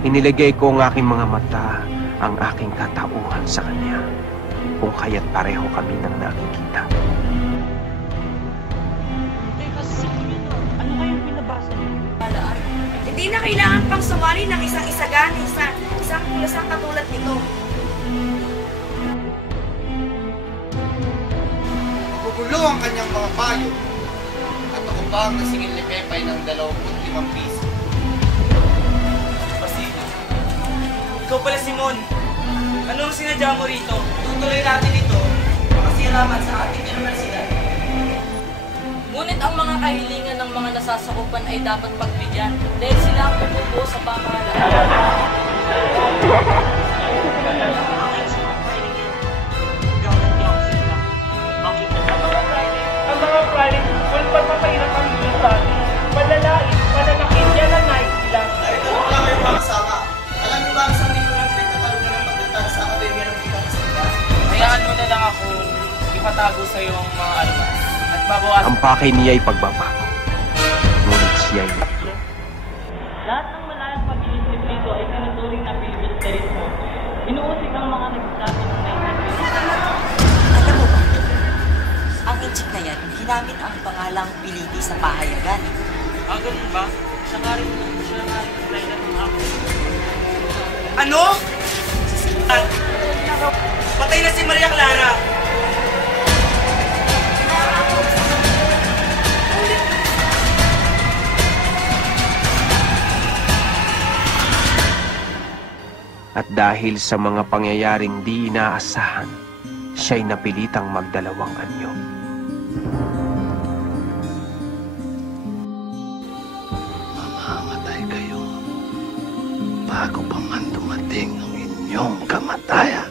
Iniligay ko ang aking mga mata, ang aking katauhan sa kanya, kung kaya't pareho kami nang nakikita. Teka, ano kayong pinabasa niyo? Hindi na kailangan pang sumali ng isang isang pulasang katulad nito. Magugulo ang kanyang mga payo at ako pa ang nasingil ni Pepay ng 25 piso. Basila. Ikaw pala, Simon. Anong sinadya mo rito? Tutuloy natin ito. Makasiraman sa ating universidad. Ngunit ang mga kahilingan ng mga nasasakupan ay dapat pagbigyan dahil sila ang bumubuo sa pamahalaan. Ang mga Friday, kung pagpapahirap ang lusan, panlalait, pananakit, yan ang nais nila. Narito ko lang kayo makasama. Alam niyo ba ang isang linggo ng pinagtatalungan ng pagtatag sa Akademya ng Wikang Kastila? Hayaan mo na lang ako ipatago sa iyo ang mga almas at babawasan. Ang pakay niya ay pagbabago, ngunit siya'y Lahat ng malayang pag-iisip dito ay tinuturing na filibusterismo. Inuusig ang mga nagsasabi ng Alam mo ba, ang inchik na yan, hinamit ang pangalang Piliti sa pahayagan. Ganun ba? Siya nga rin Laila ng ako. Ano? Patay na si Maria Clara! At dahil sa mga pangyayaring di inaasahan, siya'y napilitang magdalawang anyo. Mamamatay kayo bago pa man dumating ang inyong kamatayan.